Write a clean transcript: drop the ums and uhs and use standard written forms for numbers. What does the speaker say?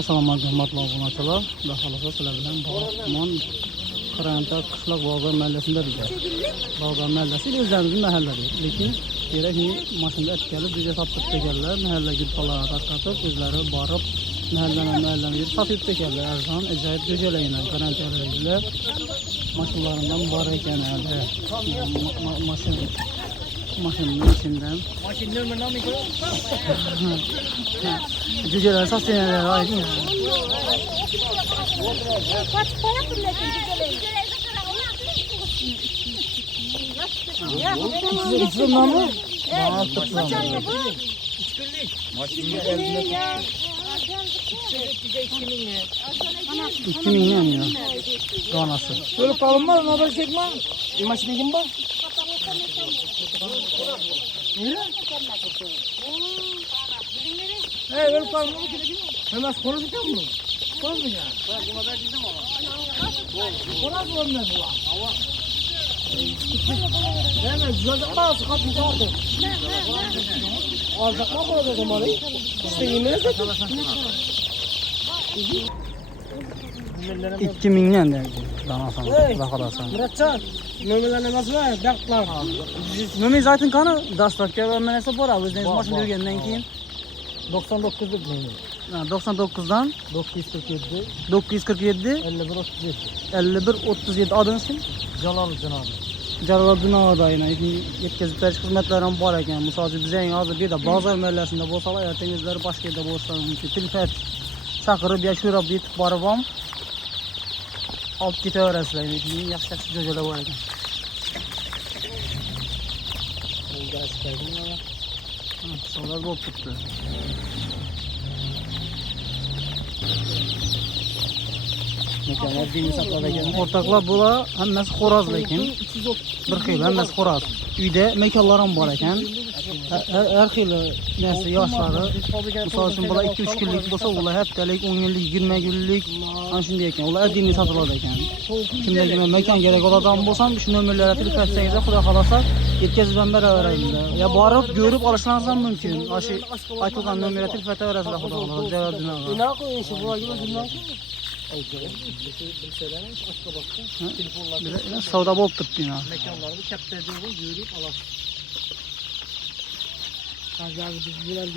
Assalomu alaykum hurmatli obunachilar. Xudo xolasa sizlar bilan Bog'mon Qiranta qishloq Bog'or mahallasida bizlar. Bog'or mahallasi o'zlarimizning mahallasi. Lekin kerak mashinada atkalib bizga sotib ekanlar. Mahallaga gulxolar tarqatib o'zlari borib mahallani yurib sotib ekanlar. Arzon ajoyib go'jalayman Qirantalarga. Mashinalardan bor ekan hali. Mashinaning ichidan. Mashinlar nomi ko'p. Jo'jalar sotganlar ayting. İsmi nomi? İki milyon ya. Donası. Böyle kalınma, ne haber çekme? Maşine kim bu? Böyle kalınma mı? Hemen konuşacak mı? Konuşmayacak. Konuşmayacak mı? Hemen güzel bazı kapı vardı. Alacak mı bu zamanı? İşte yemeğe de. 2 milyon derdi. Donasını. Bakalasan. Muratcan, nömerlerine nasıl var? Bekler. Nömer zaten kanı dastlabki ve menese bor abi. O'zingiz mashina yurgandan keyin 99'luk nömer. 99'dan 947 947 51 37. 51 37 adınız kim? Jalal Cenab. Jaloliddin Ağadayına yetkazib berish xizmatlari ham bor ekan. Misol uchun bizning hozir bu yerda bozor mahallasida bo'lsalar, ertangizlari boshqa yerda bo'lsa mumkin. Telefon chaqirib ya sho'rab yetib borib ham olib ketaverasizlar. Yaxshi joylar bor ekan. Solar bo'lib turibdi. O'rtoqlar bular hammasi xo'roz lekin bir xil hammasi xo'roz. Uyda mekonlar ham bor ekan. Har xil narsa yoshlari. Misol uchun bular 2-3 kunlik bo'lsa, ular haftalik, 10 kunlik, 20 kunlik ana shunday ekan. Ular adimiy sotiladi ekan. Kimlarga mekon kerak bo'ladigan bo'lsam, shu nomerlarga telefon qilsangiz, xudo xolasa yetkazib ham beraveradilar. Ya borib, ko'rib olishlaringiz ham mumkin. O'sha aytilgan nomerga telefon qilaverasizlar, xudo xolasa. Javobini olasiz. Ne koyuyorsun bu acaba dinle? Savdo bo'lib turibdi. Mekanlarda katta joyda yurib olasiz. Hozir biz bular